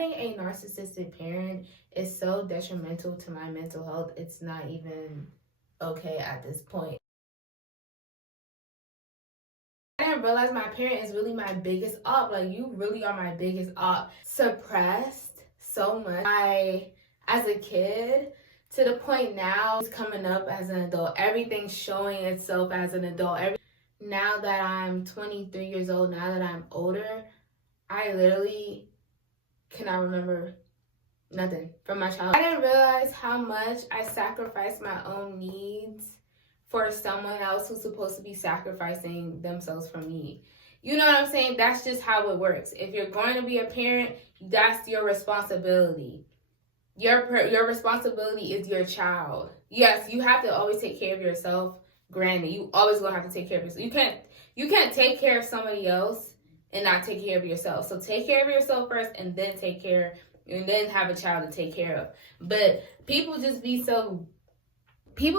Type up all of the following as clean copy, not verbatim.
Having a narcissistic parent is so detrimental to my mental health. It's not even okay at this point. I didn't realize my parent is really my biggest op. Like, you really are my biggest op. Suppressed so much. As a kid, to the point now, coming up as an adult, everything's showing itself as an adult. Now that I'm 23 years old, now that I'm older, I literally cannot remember nothing from my childhood. I didn't realize how much I sacrificed my own needs for someone else who's supposed to be sacrificing themselves for me. You know what I'm saying? That's just how it works. If you're going to be a parent, that's your responsibility. Your responsibility is your child. Yes, you have to always take care of yourself. Granted, you always gonna have to take care of yourself. You can't take care of somebody else and not take care of yourself. So take care of yourself first, and then have a child to take care of. But people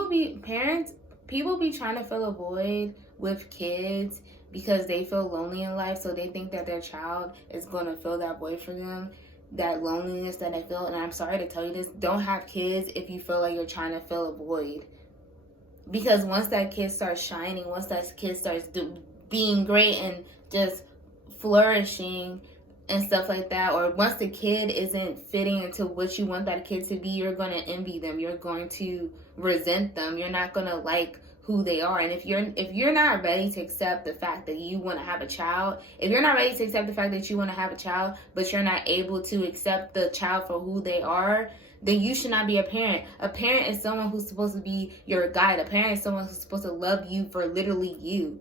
be trying to fill a void with kids because they feel lonely in life, so they think that their child is going to fill that void for them, that loneliness that I feel. And I'm sorry to tell you this, don't have kids if you feel like you're trying to fill a void. Because once that kid starts shining, once that kid starts being great and just flourishing and stuff like that, or once the kid isn't fitting into what you want that kid to be, you're going to envy them. You're going to resent them. You're not going to like who they are. And if you're not ready to accept the fact that you want to have a child, if you're not ready to accept the fact that you want to have a child, but you're not able to accept the child for who they are, then you should not be a parent. A parent is someone who's supposed to be your guide. A parent is someone who's supposed to love you for literally you.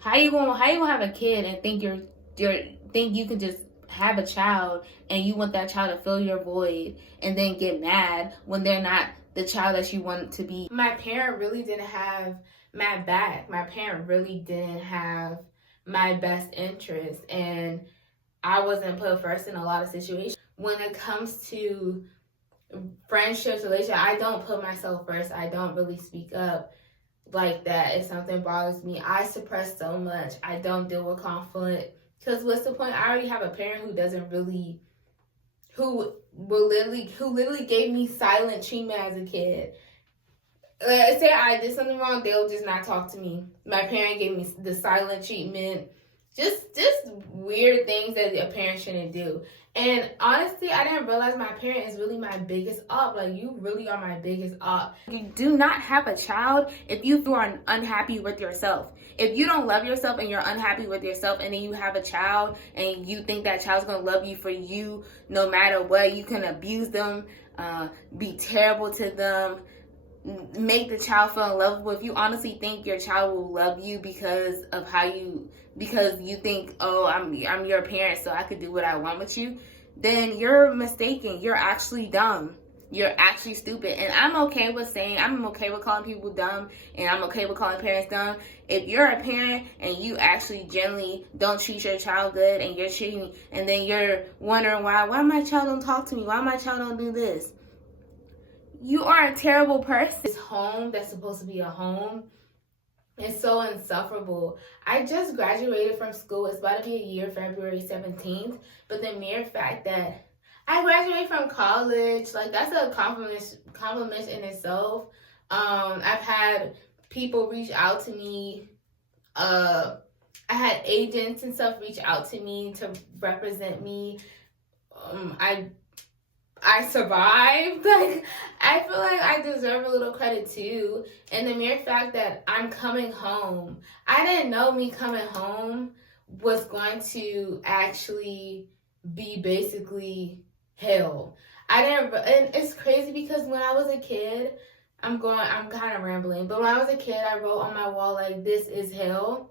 How you gonna have a kid and think you can just have a child and you want that child to fill your void and then get mad when they're not the child that you want to be? My parent really didn't have my back. My parent really didn't have my best interest, and I wasn't put first in a lot of situations. When it comes to friendships, relationships, I don't put myself first. I don't really speak up like that. If something bothers me, I suppress so much. I don't deal with conflict. Because what's the point? I already have a parent who literally gave me silent treatment as a kid. Let's say I did something wrong, they'll just not talk to me. My parent gave me the silent treatment. Just weird things that a parent shouldn't do. And honestly, I didn't realize my parent is really my biggest op. Like, you really are my biggest op. You do not have a child if you are unhappy with yourself. If you don't love yourself and you're unhappy with yourself, and then you have a child and you think that child's going to love you for you no matter what, you can abuse them, be terrible to them, make the child feel unlovable. If you honestly think your child will love you because you think, oh, I'm your parent, so I could do what I want with you, then you're mistaken. You're actually dumb. You're actually stupid. And I'm okay with calling people dumb, and I'm okay with calling parents dumb. If you're a parent and you actually generally don't treat your child good, and you're cheating, and then you're wondering why my child don't talk to me, why my child don't do this, you are a terrible person. This home that's supposed to be a home is so insufferable. I just graduated from school. It's about to be a year, February 17th. But the mere fact that I graduated from college, like, that's a compliment in itself. I've had people reach out to me. I had agents and stuff reach out to me to represent me. I survived. Like, I feel like I deserve a little credit too. And the mere fact that I'm coming home, I didn't know me coming home was going to actually be basically hell. And it's crazy because when I was a kid, I'm kind of rambling, but when I was a kid, I wrote on my wall, like, this is hell.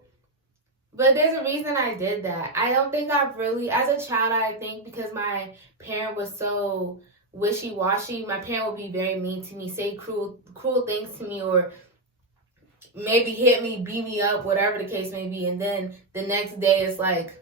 But there's a reason I did that. I don't think I've really, as a child, I think because my parent was so wishy-washy, my parent would be very mean to me, say cruel things to me, or maybe hit me, beat me up, whatever the case may be. And then the next day it's like,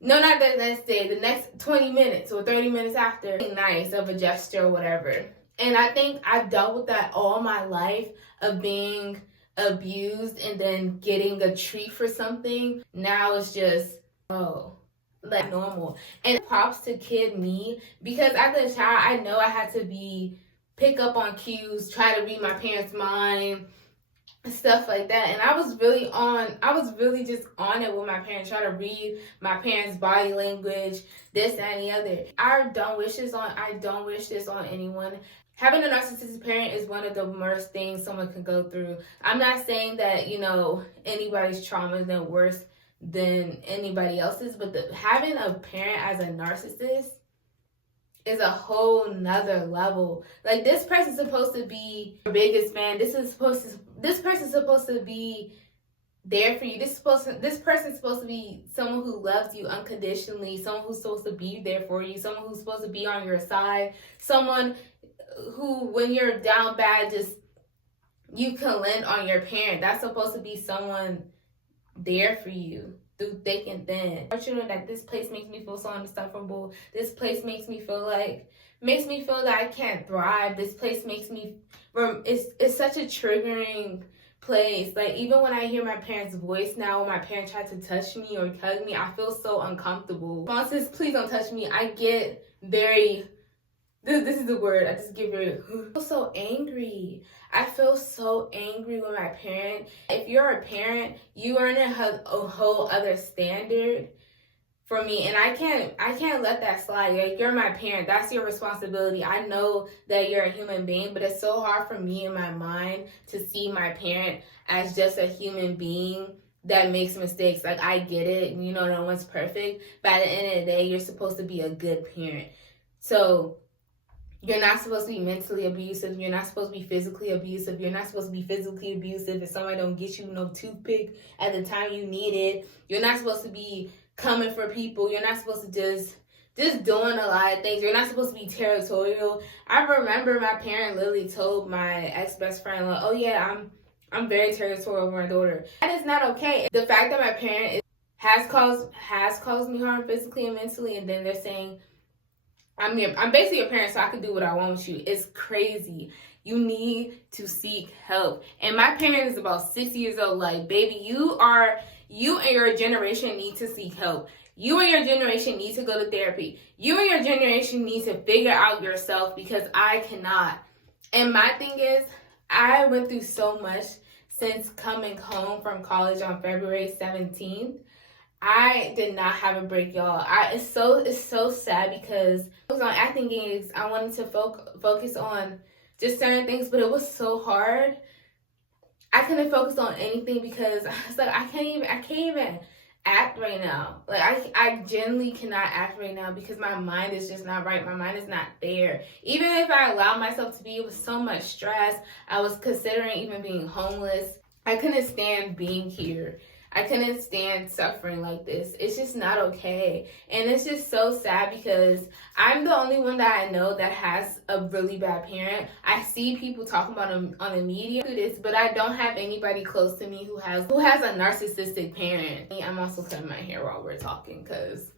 no, not the next day, the next 20 minutes or 30 minutes after, nice of a gesture or whatever. And I think I've dealt with that all my life, of being abused and then getting a treat for something. Now it's just, oh, like normal. And props to kid me, because as a child, I know I had to pick up on cues, try to read my parents' mind, stuff like that. And I was really just on it with my parents, trying to read my parents' body language, this and the other. I don't wish this on anyone. Having a narcissistic parent is one of the worst things someone can go through. I'm not saying that, anybody's trauma is worse than anybody else's, but having a parent as a narcissist is a whole nother level. Like, this person's supposed to be your biggest fan. This person's supposed to be there for you. This person's supposed to be someone who loves you unconditionally, someone who's supposed to be there for you, someone who's supposed to be on your side, someone who, when you're down bad, just you can lend on your parent. That's supposed to be someone there for you through thick and thin. I want you to know that this place makes me feel so insufferable. This place makes me feel that I can't thrive. This place makes me, it's such a triggering place. Like, even when I hear my parents' voice now, when my parents try to touch me or hug me, I feel so uncomfortable. Responses, please don't touch me. I get very, this is the word, I just get very, I feel so angry. I feel so angry with my parent. If you're a parent, you are in a whole other standard for me, and I can't let that slide. Like, you're my parent, that's your responsibility. I know that you're a human being, but it's so hard for me in my mind to see my parent as just a human being that makes mistakes. Like, I get it, no one's perfect, but at the end of the day, you're supposed to be a good parent. So you're not supposed to be mentally abusive. You're not supposed to be physically abusive. You're not supposed to be physically abusive if somebody don't get you no toothpick at the time you need it. You're not supposed to be coming for people. You're not supposed to just doing a lot of things. You're not supposed to be territorial. I remember my parent literally told my ex-best friend, like, oh yeah, I'm very territorial over my daughter. That is not okay. The fact that my parent has caused me harm physically and mentally, and then they're saying, I'm basically your parent, so I can do what I want with you. It's crazy. You need to seek help. And my parent is about 6 years old. Like, baby, you and your generation need to seek help. You and your generation need to go to therapy. You and your generation need to figure out yourself, because I cannot. And my thing is, I went through so much since coming home from college on February 17th. I did not have a break, y'all. It's so sad, because I was on acting gigs. I wanted to focus on just certain things, but it was so hard. I couldn't focus on anything because I was like, I can't even act right now. Like, I genuinely cannot act right now because my mind is just not right. My mind is not there. Even if I allowed myself to be, it was so much stress. I was considering even being homeless. I couldn't stand being here. I couldn't stand suffering like this. It's just not okay. And it's just so sad because I'm the only one that I know that has a really bad parent. I see people talking about them on the media, but I don't have anybody close to me who has a narcissistic parent. I'm also cutting my hair while we're talking because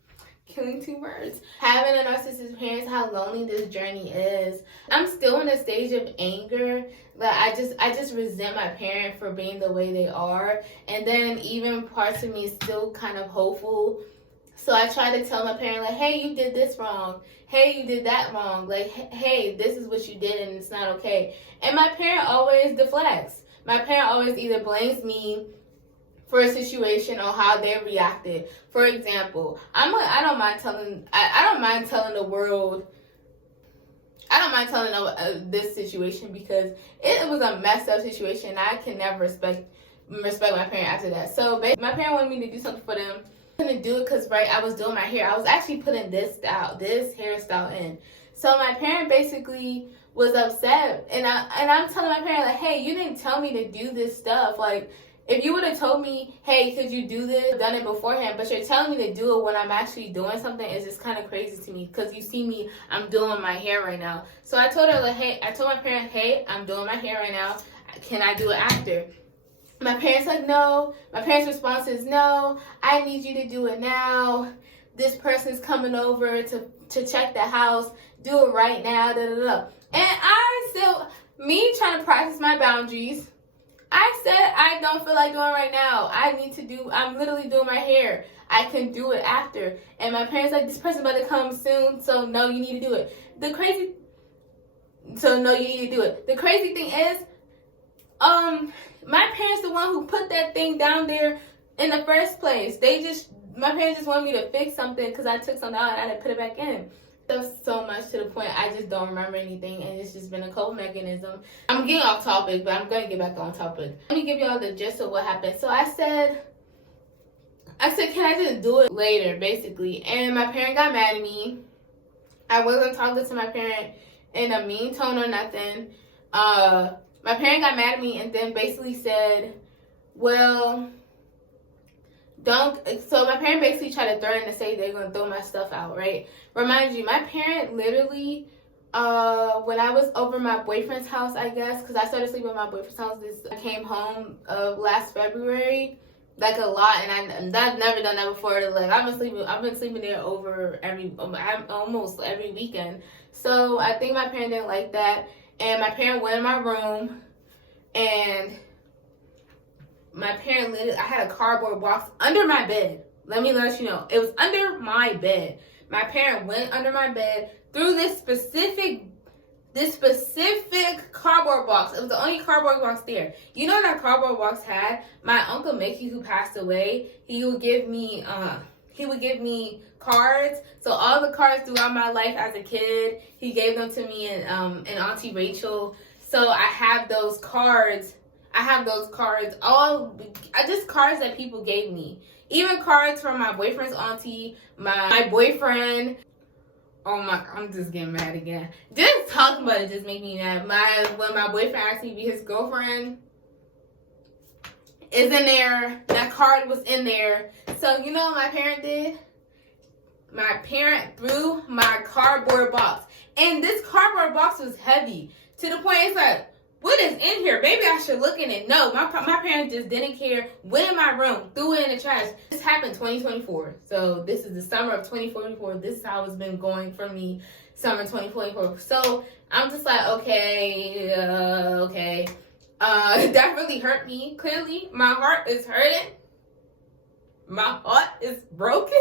killing two birds. Having a narcissistic parent is how lonely this journey is. I'm still in a stage of anger. But I just resent my parent for being the way they are. And then even parts of me is still kind of hopeful. So I try to tell my parent, like, hey, you did this wrong. Hey, you did that wrong. Like, hey, this is what you did and it's not okay. And my parent always deflects. My parent always either blames me for a situation or how they reacted. For example, I don't mind telling the world. I don't mind telling them this situation because it was a messed up situation. I can never respect my parent after that. So my parent wanted me to do something for them. I couldn't do it because I was doing my hair. I was actually putting this hairstyle in. So my parent basically was upset, and I'm telling my parent, like, hey, you didn't tell me to do this stuff. Like, if you would have told me, hey, could you do this? I've done it beforehand, but you're telling me to do it when I'm actually doing something is just kind of crazy to me because you see me, I'm doing my hair right now. So I told her, like, hey, I told my parent, hey, I'm doing my hair right now. Can I do it after? My parents like, no. My parents' response is, no, I need you to do it now. This person's coming over to check the house. Do it right now, da, da, da. And me trying to practice my boundaries, I said I don't feel like doing right now. I'm literally doing my hair. I can do it after. And my parents like, this person about to come soon, so no, you need to do it. The crazy thing is, my parents the one who put that thing down there in the first place. My parents just wanted me to fix something because I took something out and I had to put it back in. So much to the point I just don't remember anything, and it's just been a coping mechanism. I'm getting off topic, but I'm going to get back on topic. Let me give y'all the gist of what happened. So I said, can I just do it later, basically? And my parent got mad at me. I wasn't talking to my parent in a mean tone or nothing. My parent got mad at me and then basically said, well, so my parent basically tried to threaten to say they're going to throw my stuff out, right? Remind you, my parent literally, when I was over my boyfriend's house, I guess, because I started sleeping at my boyfriend's house, I came home last February, like a lot, and I've never done that before. Like, I've been sleeping there almost every weekend. So I think my parent didn't like that, and my parent went in my room, and my parent I had a cardboard box under my bed. Let me let you know. It was under my bed. My parent went under my bed through this specific cardboard box. It was the only cardboard box there. You know what that cardboard box had? My Uncle Mickey, who passed away, he would give me cards. So all the cards throughout my life as a kid, he gave them to me and Auntie Rachel. So I have those cards. All just cards that people gave me. Even cards from my boyfriend's auntie, my boyfriend. Oh my, I'm just getting mad again. Just talking about it just make me mad. When my boyfriend asked me to be his girlfriend, is in there. That card was in there. So you know what my parent did? My parent threw my cardboard box. And this cardboard box was heavy. To the point it's like, what is in here? Maybe I should look in it. No, my parents just didn't care. Went in my room, threw it in the trash. This happened 2024. So this is the summer of 2024. This is how it's been going for me, summer 2024. So I'm just like, okay. That really hurt me. Clearly, my heart is hurting. My heart is broken.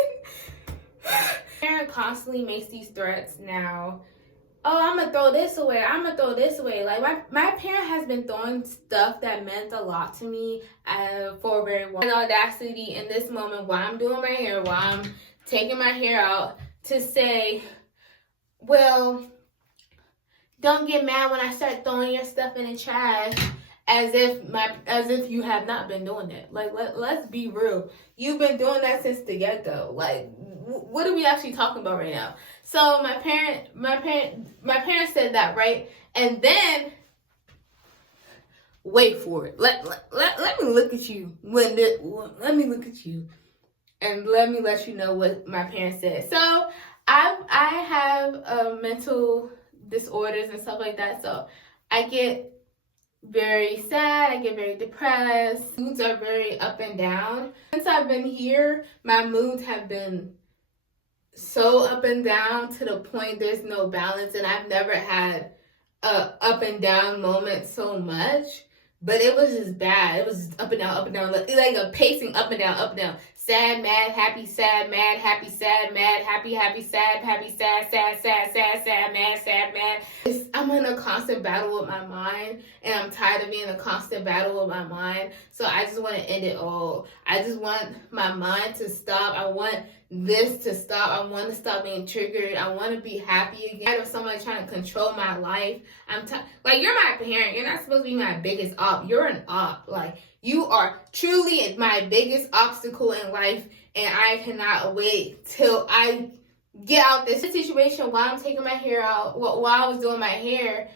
My parent constantly makes these threats now. Oh, I'm going to throw this away. I'm going to throw this away. Like, my parent has been throwing stuff that meant a lot to me for a very long time. The audacity in this moment while I'm doing my hair, while I'm taking my hair out, to say, well, don't get mad when I start throwing your stuff in the trash, as if you have not been doing that. Like, let's be real. You've been doing that since the get-go. Like, what are we actually talking about right now? So my parents said that, right? And then, wait for it. Let me look at you. Let me look at you, and let me let you know what my parents said. So I have mental disorders and stuff like that. So I get very sad. I get very depressed. Moods are very up and down. Since I've been here, my moods have been so up and down to the point there's no balance, and I've never had a up and down moment so much. But it was just bad. It was just up and down, like a pacing up and down. Sad, mad, happy, sad, mad, happy, sad, mad, happy, sad, sad, mad. I'm in a constant battle with my mind, and I'm tired of being in a constant battle with my mind. So I just want to end it all. I just want my mind to stop. I want this to stop. I want to stop being triggered. I want to be happy again. I have somebody trying to control my life. Like, you're my parent. You're not supposed to be my biggest op. You're an op. Like, you are truly my biggest obstacle in life, and I cannot wait till I get out this situation while I'm taking my hair out. While I was doing my hair,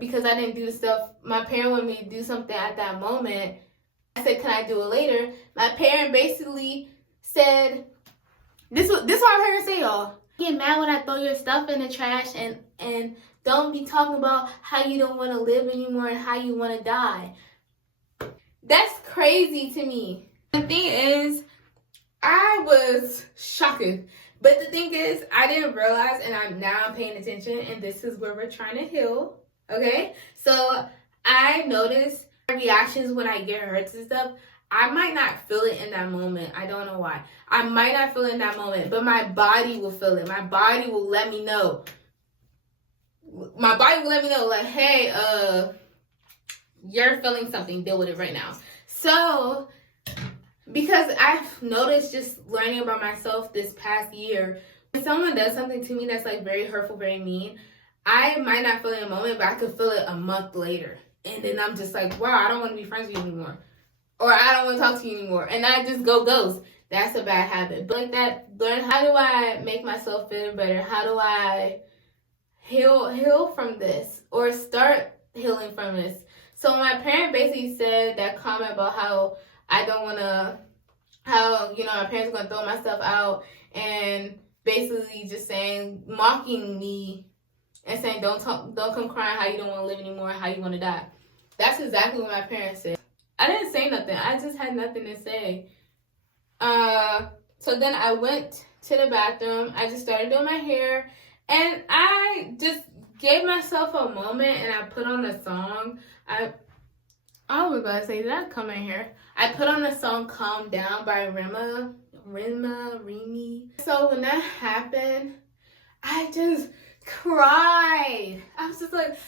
because I didn't do the stuff, my parent wanted me to do something at that moment. I said, can I do it later? My parent basically said, this is what I heard her say, y'all. Get mad when I throw your stuff in the trash, and don't be talking about how you don't want to live anymore and how you want to die. That's crazy to me. The thing is, I was shocking. But the thing is, I didn't realize, and I'm paying attention, and this is where we're trying to heal. Okay? So I noticed reactions when I get hurt and stuff, I might not feel it in that moment. I don't know why. I might not feel it in that moment, but my body will feel it. My body will let me know. My body will let me know, like, hey, you're feeling something. Deal with it right now. So, because I've noticed just learning about myself this past year, when someone does something to me that's like very hurtful, very mean, I might not feel it in a moment, but I could feel it a month later. And then I'm just like, wow, I don't want to be friends with you anymore. Or I don't want to talk to you anymore. And I just go ghost. That's a bad habit. But like that, learn, how do I make myself feel better? How do I heal from this? Or start healing from this? So my parent basically said that comment about how I don't want to, how, you know, my parents are going to throw myself out. And basically just saying, mocking me. And saying, don't come crying how you don't want to live anymore, how you want to die. That's exactly what my parents said. I didn't say nothing. I just had nothing to say. So then I went to the bathroom. I just started doing my hair. And I just gave myself a moment and I put on the song. I was about to say, did I come in here? I put on the song Calm Down by Remy. So when that happened, I just cried. I was just like,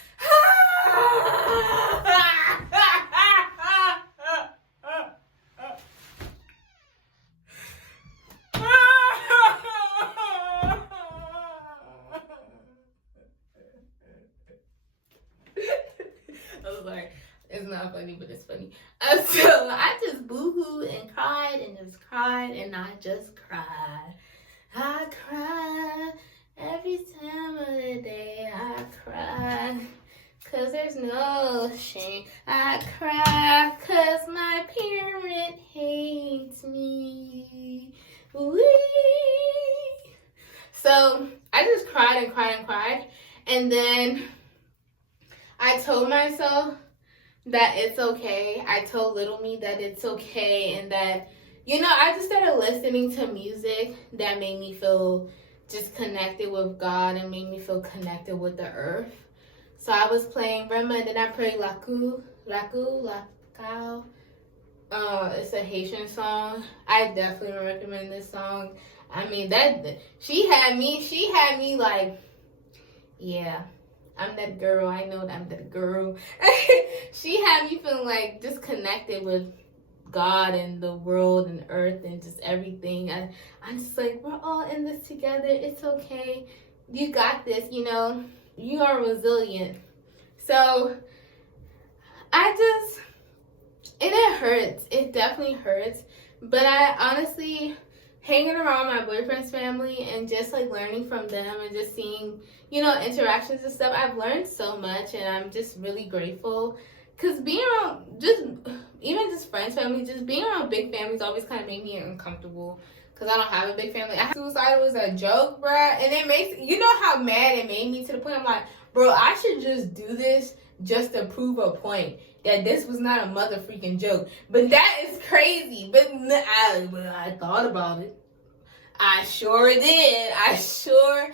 I was like, it's not funny, but it's funny. So I just boo-hooed and cried and just cried and I just cried. I cried. Every time of the day I cry, 'cause there's no shame. I cry 'cause my parent hates me. Wee. So I just cried and cried and cried. And then I told myself that it's okay. I told little me that it's okay. And that, you know, I just started listening to music that made me feel just connected with God and made me feel connected with the earth. So I was playing Rema and then I played Laku. It's a Haitian song. I definitely recommend this song. I mean, that she had me like, yeah, I'm that girl. I know that I'm that girl. She had me feeling like just connected with God and the world and earth and just everything. I'm just like, we're all in this together. It's okay. You got this, you know. You are resilient. So it hurts. It definitely hurts. But I honestly, hanging around my boyfriend's family and just like learning from them and just seeing, you know, interactions and stuff, I've learned so much and I'm just really grateful. Because being around, even friends, family, just being around big families always kind of made me uncomfortable. Because I don't have a big family. Suicide was a joke, bruh. And it makes, you know how mad it made me to the point I'm like, bro, I should just do this just to prove a point that this was not a mother freaking joke. But that is crazy. But I thought about it. I sure did. I sure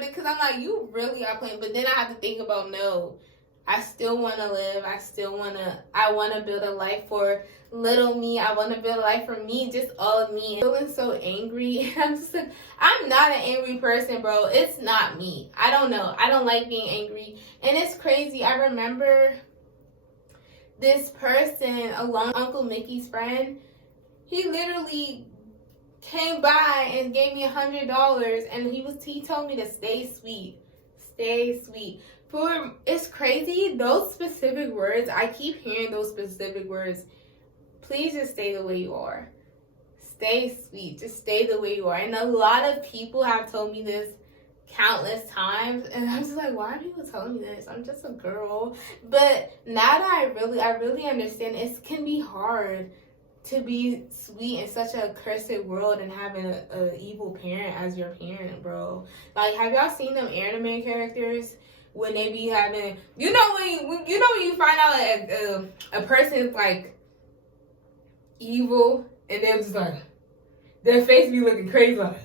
did. Because I'm like, you really are playing. But then I have to think about, no. I still want to live. I want to build a life for little me. I want to build a life for me, just all of me. I'm feeling so angry. I'm just like, I'm not an angry person, bro. It's not me. I don't know. I don't like being angry. And it's crazy. I remember this person, along Uncle Mickey's friend, he literally came by and gave me $100 and he told me to stay sweet. Stay sweet. It's crazy, those specific words, I keep hearing those specific words. Please just stay the way you are. Stay sweet. Just stay the way you are. And a lot of people have told me this countless times. And I'm just like, why are people telling me this? I'm just a girl. But now that I really understand, it can be hard to be sweet in such a cursed world and having a evil parent as your parent, bro. Like, have y'all seen them anime characters? When they be having, you know when you find out a person is like evil and they're just like, their face be looking crazy like,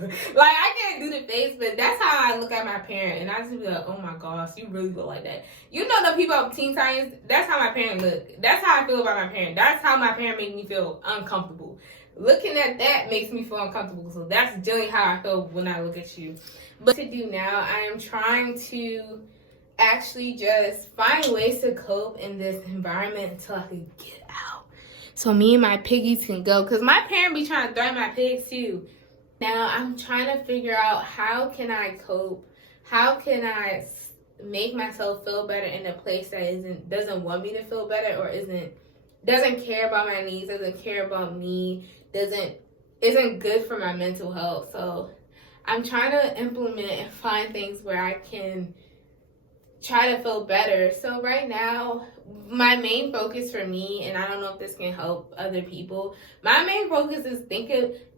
Like, I can't do the face, but that's how I look at my parent. And I just be like, oh my gosh, you really look like that. You know, the people of Teen Titans, that's how my parent look. That's how I feel about my parent. That's how my parent made me feel uncomfortable. Looking at that makes me feel uncomfortable. So that's generally how I feel when I look at you. But to do now, I am trying to actually just find ways to cope in this environment until I can get out. So me and my piggies can go. Because my parent be trying to threaten my pigs too. Now I'm trying to figure out, how can I cope? How can I make myself feel better in a place that doesn't want me to feel better, or doesn't care about my needs, doesn't care about me, isn't good for my mental health. So I'm trying to implement and find things where I can try to feel better. So right now, my main focus for me, and I don't know if this can help other people, my main focus is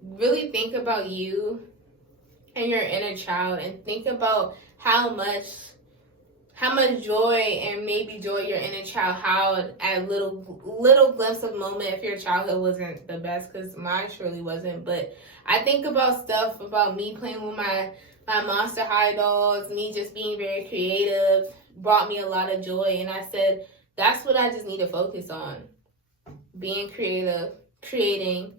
really think about you and your inner child, and think about how much joy and maybe joy your inner child had at little glimpse of moment if your childhood wasn't the best, because mine surely wasn't. But I think about stuff about me playing with my Monster High dolls, me just being very creative, brought me a lot of joy. And I said, that's what I just need to focus on. Being creative, creating,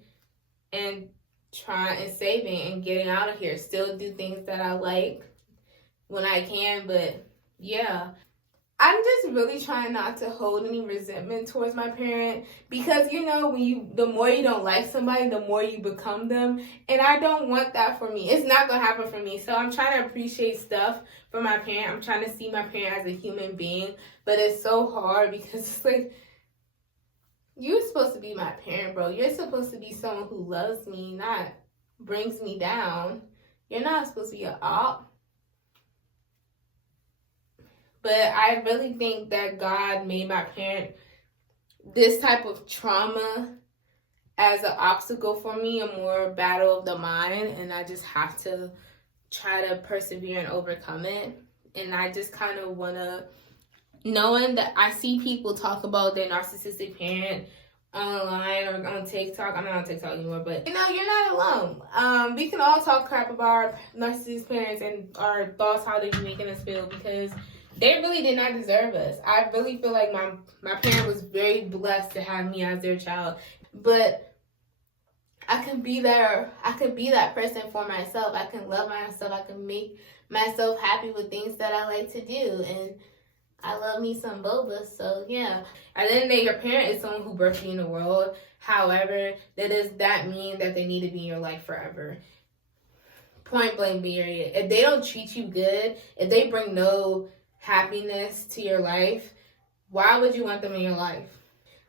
and trying and saving and getting out of here. Still do things that I like when I can, but yeah. I'm just really trying not to hold any resentment towards my parent, because you know, the more you don't like somebody, the more you become them, and I don't want that for me. It's not gonna happen for me. So I'm trying to appreciate stuff from my parent. I'm trying to see my parent as a human being, but it's so hard because it's like, you're supposed to be my parent, bro. You're supposed to be someone who loves me, not brings me down. You're not supposed to be an op. But I really think that God made my parent this type of trauma as an obstacle for me, a more battle of the mind, and I just have to try to persevere and overcome it. And I just kind of want to, knowing that I see people talk about their narcissistic parent online or on TikTok. I'm not on TikTok anymore, but you know, you're not alone. We can all talk crap about our narcissistic parents and our thoughts, how they're making us feel, because they really did not deserve us. I really feel like my parent was very blessed to have me as their child. But I can be there. I can be that person for myself. I can love myself. I can make myself happy with things that I like to do. And I love me some boba. So yeah. At the end of the day, your parent is someone who birthed you in the world. However, does that mean that they need to be in your life forever? Point blank period. If they don't treat you good, if they bring no happiness to your life, why would you want them in your life?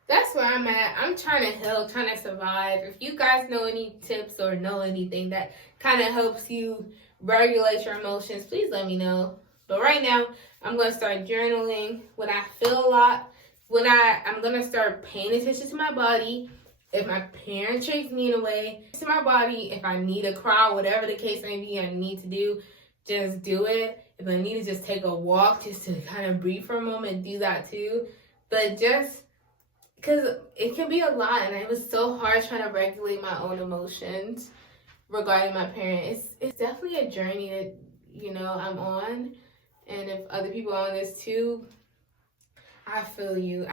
That's where I'm at. I'm trying to heal, trying to survive. If you guys know any tips or know anything that kind of helps you regulate your emotions, please let me know. But right now, I'm going to start journaling when I feel a lot. I'm going to start paying attention to my body. If my parent treats me in a way, to my body, if I need to cry, whatever the case may be, I need to do, just do it. If I need to just take a walk just to kind of breathe for a moment, do that too. But just because it can be a lot, and it was so hard trying to regulate my own emotions regarding my parent. It's definitely a journey that, you know, I'm on. And if other people are on this too, I feel you.